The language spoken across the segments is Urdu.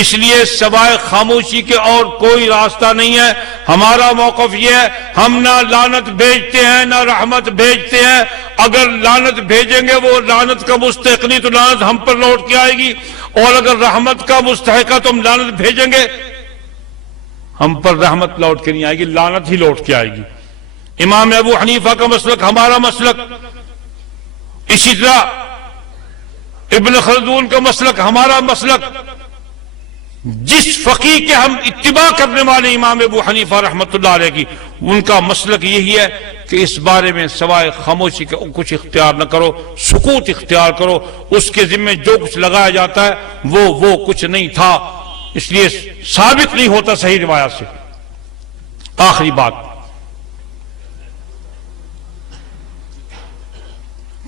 اس لیے سوائے خاموشی کے اور کوئی راستہ نہیں ہے۔ ہمارا موقف یہ ہے، ہم نہ لعنت بھیجتے ہیں نہ رحمت بھیجتے ہیں۔ اگر لعنت بھیجیں گے وہ لعنت کا مستحق نہیں تو لعنت ہم پر لوٹ کے آئے گی، اور اگر رحمت کا مستحق ہے تو ہم لعنت بھیجیں گے ہم پر رحمت لوٹ کے نہیں آئے گی، لعنت ہی لوٹ کے آئے گی۔ امام ابو حنیفہ کا مسلک ہمارا مسلک، اسی طرح ابن خلدون کا مسلک ہمارا مسلک۔ جس فقیہ کے ہم اتباع کرنے والے امام ابو حنیفہ رحمۃ اللہ علیہ کی، ان کا مسلک یہی ہے کہ اس بارے میں سوائے خاموشی کے کچھ اختیار نہ کرو، سکوت اختیار کرو۔ اس کے ذمہ جو کچھ لگایا جاتا ہے وہ کچھ نہیں تھا، اس لیے ثابت نہیں ہوتا صحیح روایت سے۔ آخری بات،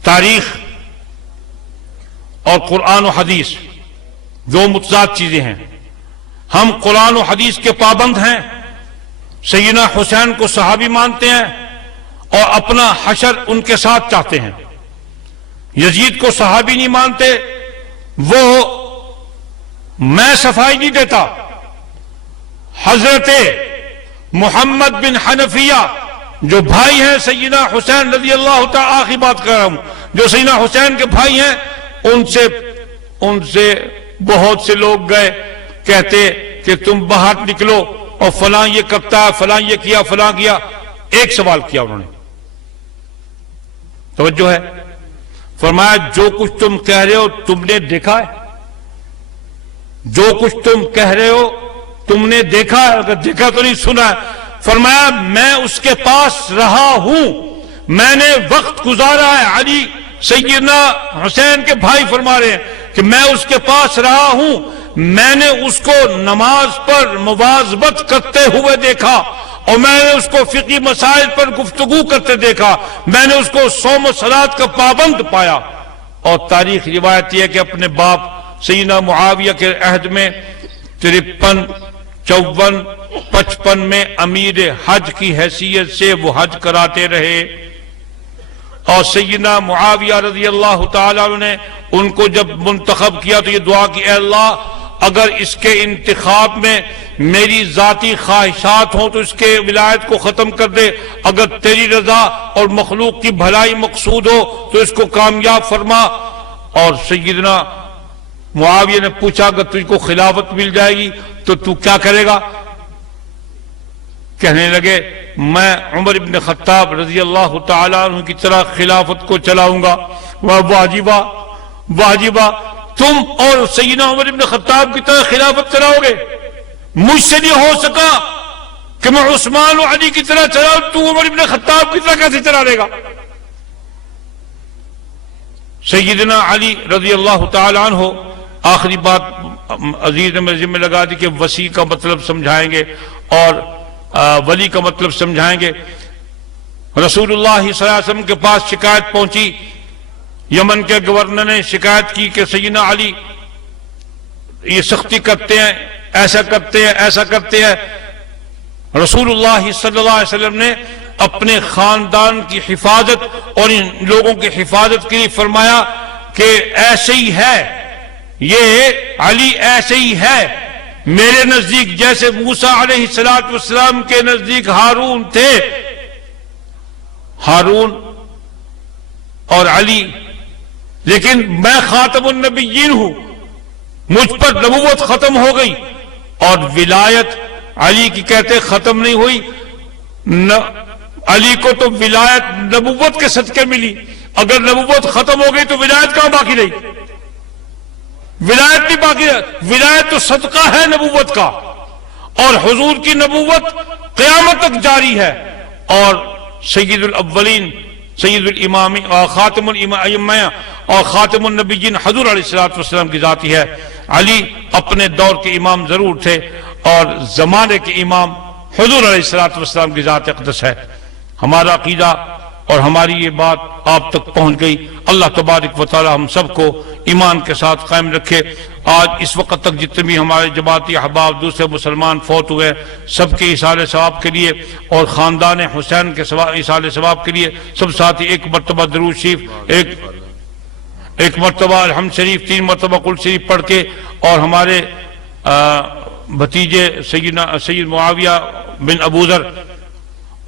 تاریخ اور قرآن و حدیث دو متضاد چیزیں ہیں۔ ہم قرآن و حدیث کے پابند ہیں، سیدنا حسین کو صحابی مانتے ہیں اور اپنا حشر ان کے ساتھ چاہتے ہیں۔ یزید کو صحابی نہیں مانتے، وہ میں صفائی نہیں دیتا۔ حضرت محمد بن حنفیہ جو بھائی ہیں سیدنا حسین رضی اللہ تعالی، آخری بات کر رہا ہوں، جو سیدنا حسین کے بھائی ہیں، ان سے بہت سے لوگ گئے کہتے کہ تم باہر نکلو اور فلاں یہ کرتا ہے، فلاں یہ کیا، فلاں کیا۔ ایک سوال کیا انہوں نے، توجہ ہے، فرمایا جو کچھ تم کہہ رہے ہو تم نے دیکھا ہے؟ جو کچھ تم کہہ رہے ہو تم نے دیکھا ہے؟ اگر دیکھا تو نہیں سنا ہے۔ فرمایا میں اس کے پاس رہا ہوں، میں نے وقت گزارا ہے۔ علی سیدنا حسین کے بھائی فرما رہے ہیں کہ میں اس کے پاس رہا ہوں، میں نے اس کو نماز پر مواظبت کرتے ہوئے دیکھا، اور میں نے اس کو فقہی مسائل پر گفتگو کرتے دیکھا، میں نے اس کو صوم و صلات کا پابند پایا۔ اور تاریخ روایت یہ ہے کہ اپنے باپ سیدنا معاویہ کے عہد میں 53، 54، 55 میں امیر حج کی حیثیت سے وہ حج کراتے رہے، اور سیدنا معاویہ رضی اللہ تعالیٰ نے ان کو جب منتخب کیا تو یہ دعا کی، اے اللہ اگر اس کے انتخاب میں میری ذاتی خواہشات ہوں تو اس کے ولایت کو ختم کر دے، اگر تیری رضا اور مخلوق کی بھلائی مقصود ہو تو اس کو کامیاب فرما۔ اور سیدنا معاویہ نے پوچھا اگر تجھ کو خلافت مل جائے گی تو تو کیا کرے گا؟ کہنے لگے میں عمر ابن خطاب رضی اللہ تعالیٰ عنہ کی طرح خلافت کو چلاؤں گا۔ واجبہ واجبہ، تم اور سیدنا عمر ابن خطاب کی طرح خلافت چلاؤ گے؟ مجھ سے نہیں ہو سکا کہ میں عثمان و علی کی طرح چلاؤں، تو عمر ابن خطاب کی طرح کیسے چلا لے گا؟ سیدنا علی رضی اللہ تعالیٰ عنہ، آخری بات عزیز نے میرے ذمہ لگا دی کہ وسیع کا مطلب سمجھائیں گے اور ولی کا مطلب سمجھائیں گے۔ رسول اللہ صلی اللہ علیہ وسلم کے پاس شکایت پہنچی، یمن کے گورنر نے شکایت کی کہ سیدنا علی یہ سختی کرتے ہیں، ایسا کرتے ہیں، ایسا کرتے ہیں۔ رسول اللہ صلی اللہ علیہ وسلم نے اپنے خاندان کی حفاظت اور ان لوگوں کی حفاظت کے لیے فرمایا کہ ایسے ہی ہے، یہ علی ایسے ہی ہے میرے نزدیک جیسے موسیٰ علیہ السلام کے نزدیک ہارون تھے۔ ہارون اور علی، لیکن میں خاتم النبیین ہوں، مجھ پر نبوت ختم ہو گئی، اور ولایت علی کی کہتے ختم نہیں ہوئی۔ علی کو تو ولایت نبوت کے صدقے ملی، اگر نبوت ختم ہو گئی تو ولایت کہاں باقی رہی؟ ولایت نہیں باقی رہی، ولایت تو صدقہ ہے نبوت کا، اور حضور کی نبوت قیامت تک جاری ہے۔ اور سید الاولین، سید الامام اور خاتم الائمہ اور خاتم النبیین حضور علیہ السلام کی ذاتی ہے۔ علی اپنے دور کے امام ضرور تھے اور زمانے کے امام حضور علیہ السلام کی ذات اقدس ہے۔ ہمارا عقیدہ اور ہماری یہ بات آپ تک پہنچ گئی۔ اللہ تبارک و تعالی ہم سب کو ایمان کے ساتھ قائم رکھے۔ آج اس وقت تک جتنے بھی ہمارے جماعتی احباب دوسرے مسلمان فوت ہوئے، سب کے ایصال ثواب کے لیے اور خاندان حسین کے ایصال ثواب کے لیے سب ساتھی ایک مرتبہ درود شریف، ایک مرتبہ الحمد شریف، 3 مرتبہ قل شریف پڑھ کے، اور ہمارے بھتیجے سید معاویہ بن ابو ذر،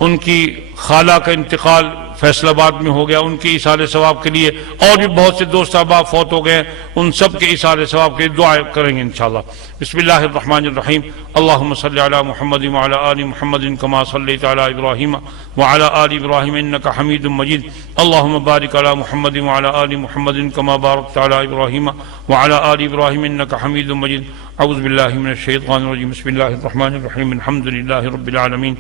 ان کی خالہ کا انتقال فیصل آباد میں ہو گیا، ان کی ایثار ثواب کے لیے، اور بھی بہت سے دوست احباب فوت ہو گئے، ان سب کے ایثار ثواب کے لیے دعا کریں گے انشاءاللہ۔ بسم اللہ الرحمن الرحیم، اللہم صلی علی محمد وعلی آل محمد کما صلیت علی ابراہیم وعلی آل ابراہیم انک حمید مجید، اللہم بارک علی محمد وعلی آل محمد کما بارکت علی ابراہیم وعلی آل ابراہیم انک حمید مجید۔ اعوذ باللہ من الشیطان الرجیم، بسم اللہ الرحمن الرحیم، الحمد للہ رب العالمین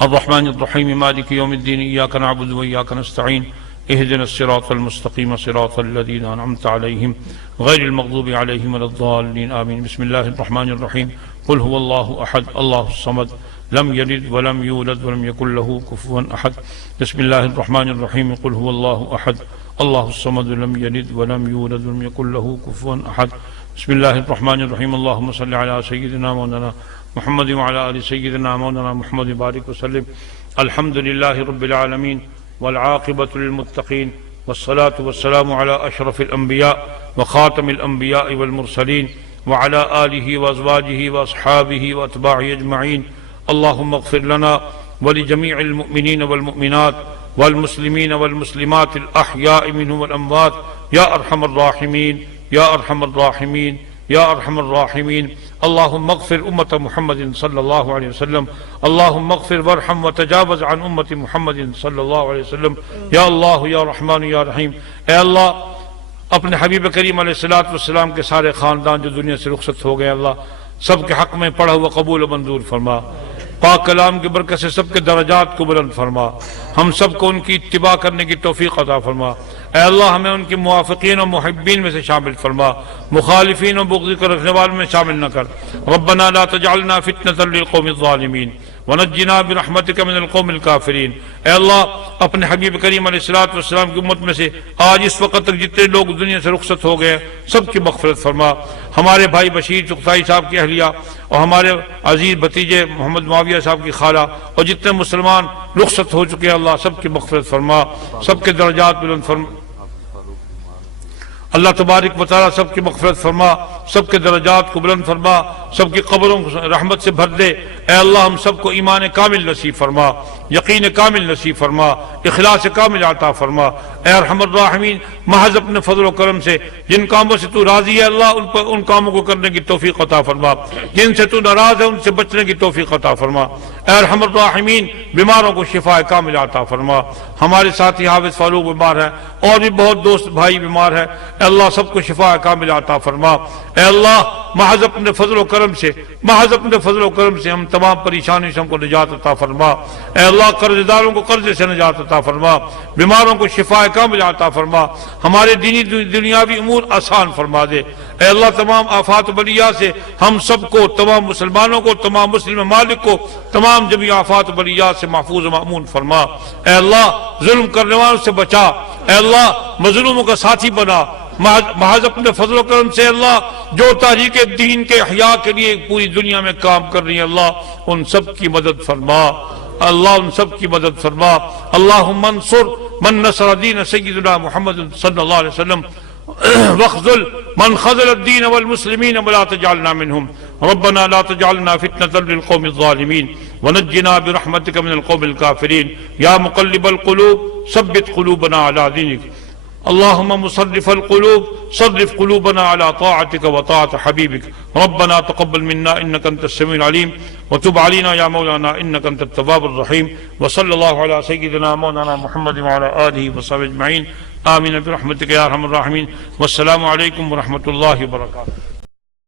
الرحمن الرحیم مالک یوم الدین، ایاک نعبد و ایاک نستعین، اہدنا الصراط المستقیم صراط الذین انعمت علیہم غیر المغضوب علیہم ولا الضالین آمین۔ بسم اللہ الرحمن الرحیم، قل هو اللہ احد اللہ الصمد لم یلد ولم یولد ولم یکن له کفوا احد۔ بسم اللہ الرحمن الرحیم، قل هو اللہ احد اللہ الصمد لم یلد ولم یولد ولم یکن له کفوا احد۔ بسم اللہ الرحمن الرحیم، اللہم صلی علی سیدنا مولانا محمد وعلى آل سيدنا مولانا محمد بارك وسلم۔ الحمد لله رب العالمين والعاقبة للمتقين، والصلاة والسلام على أشرف الأنبياء وخاتم الأنبياء والمرسلين وعلى آله وأزواجه وأصحابه وأتباعه أجمعين۔ اللهم اغفر لنا ولجميع المؤمنين والمؤمنات والمسلمين والمسلمات الأحياء منهم والأموات يا أرحم الراحمين يا أرحم الراحمين یا ارحم الراحمین۔ اللہم اغفر امت محمد صلی اللہ علیہ وسلم، اللہم اغفر وارحم وتجاوز عن امت محمد صلی اللہ علیہ وسلم، یا اللہ یا رحمان یا رحیم۔ اے اللہ، اپنے حبیب کریم علیہ السلام کے سارے خاندان جو دنیا سے رخصت ہو گئے، اللہ سب کے حق میں پڑھا ہوا قبول و منظور فرما، پاک کلام کی برکت سے سب کے درجات کو بلند فرما، ہم سب کو ان کی اتباع کرنے کی توفیق عطا فرما۔ اے اللہ، ہمیں ان کے موافقین و محبین میں سے شامل فرما، مخالفین و بغض کے رکھنے والوں میں شامل نہ کر۔ ربنا لا تجعلنا فتنة للقوم الظالمین ونجنا برحمتک من القوم الکافرین۔ اے اللہ، اپنے حبیب کریم علیہ السلام کی امت میں سے آج اس وقت تک جتنے لوگ دنیا سے رخصت ہو گئے سب کی مغفرت فرما۔ ہمارے بھائی بشیر چغتائی صاحب کی اہلیہ اور ہمارے عزیز بھتیجے محمد معاویہ صاحب کی خالہ اور جتنے مسلمان رخصت ہو چکے ہیں، اللہ سب کی مغفرت فرما، سب کے درجات بلند فرما۔ اللہ تبارک و تعالیٰ سب کی مغفرت فرما، سب کے درجات کو بلند فرما، سب کی قبروں کو رحمت سے بھر دے۔ اے اللہ، ہم سب کو ایمان کامل نصیب فرما، یقین کامل نصیب فرما، اخلاص کامل عطا فرما۔ اے ارحم الراحمین، محض اپنے فضل و کرم سے جن کاموں سے تو راضی ہے اللہ، ان کاموں کو کرنے کی توفیق عطا فرما، جن سے تو ناراض ہے ان سے بچنے کی توفیق عطا فرما۔ اے ارحم الراحمین، بیماروں کو شفا کامل عطا فرما۔ ہمارے ساتھی حافظ فاروق بیمار ہیں اور بھی بہت دوست بھائی بیمار ہیں، اے اللہ سب کو شفا کامل عطا فرما۔ اے اللہ، محض اپنے فضل و کرم سے ہم تمام پریشانیوں سے ہم کو نجات عطا فرما۔ اے اللہ، قرض داروں کو قرض سے نجات عطا فرما، بیماروں کو شفا کامل عطا فرما، ہمارے دینی دنیاوی امور آسان فرما دے۔ اے اللہ، تمام آفات و بلیات سے ہم سب کو، تمام مسلمانوں کو، تمام مسلم ممالک کو، تمام جمعی آفات و بلیات سے محفوظ و مأمون فرما۔ اے اللہ، ظلم کرنے والوں سے بچا، اے اللہ مظلوموں کا ساتھی بنا۔ محض اپنے فضل و کرم سے اللہ، جو تحریک دین کے احیاء کے لیے پوری دنیا میں کام کر رہی ہیں، اللہ ان سب کی مدد فرما، اللہ ان سب کی مدد فرما۔ اللہم انصر من نصر دین سیدنا محمد صلی اللہ علیہ وسلم، واخذل من خذل الدین والمسلمین ولا تجعلنا منہم، ربنا لا تجعلنا فتنة للقوم الظالمین ونجنا برحمتک من القوم الکافرین، یا مقلب القلوب ثبت قلوبنا علی دینک، اللہم مصرف القلوب صرف قلوبنا على طاعتك وطاعة حبيبك، ربنا تقبل منا انك انت السميع العليم وتب علينا يا مولانا انك انت التواب الرحيم، وصلى الله على سيدنا مولانا محمد وعلى آله وصحبه اجمعين، آمين برحمتك يا ارحم الراحمين، والسلام عليكم ورحمة الله وبركاته۔